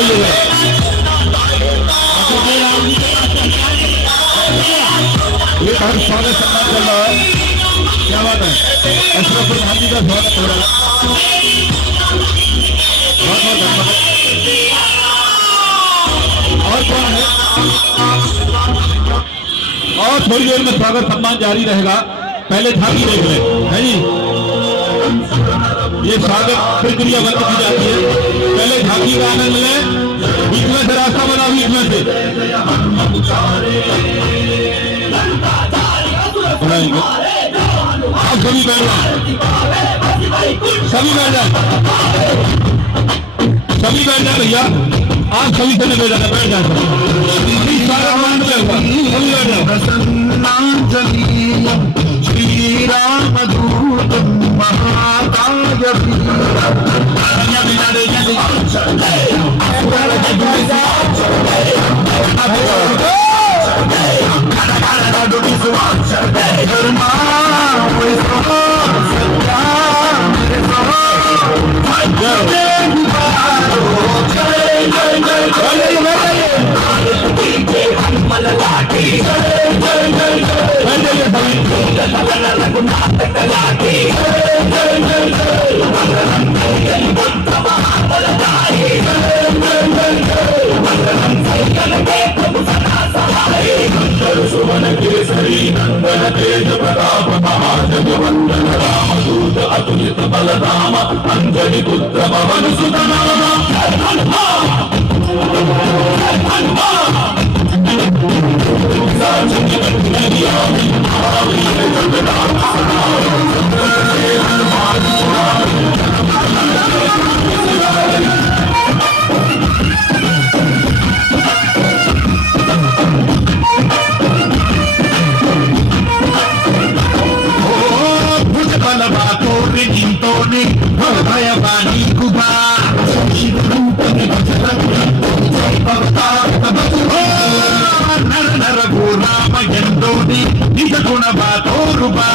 ये बहुत स्वागत सम्मान चल रहा है, क्या बात है। अशरफ प्रधान जी का स्वागत हो रहा है, बहुत बहुत धन्यवाद। और कौन है? और थोड़ी देर में स्वागत सम्मान जारी रहेगा, पहले झांकी देख ले है जी। ये स्वागत प्रक्रिया बंद की जाती है, पहले झांकी का आनंद लें। बीच में से रास्ता बना, बीच में से बनाएंगे। आप सभी बैठ जाए, सभी बैठ जाए, सभी बैठ जाए भैया, आप सभी से बैठ जाए, बैठ जाए सभी बैठ जाए। श्री राम दूत महाकाय सुमन केसरी नंदन तेज प्रताप महाजगवंदन रामदूत अतुलित बलराम अंजनी पुत्र पवन सुत नाम भयवानी कुबा नर नर गो राम यंदोनी निज गुण बातो रुबा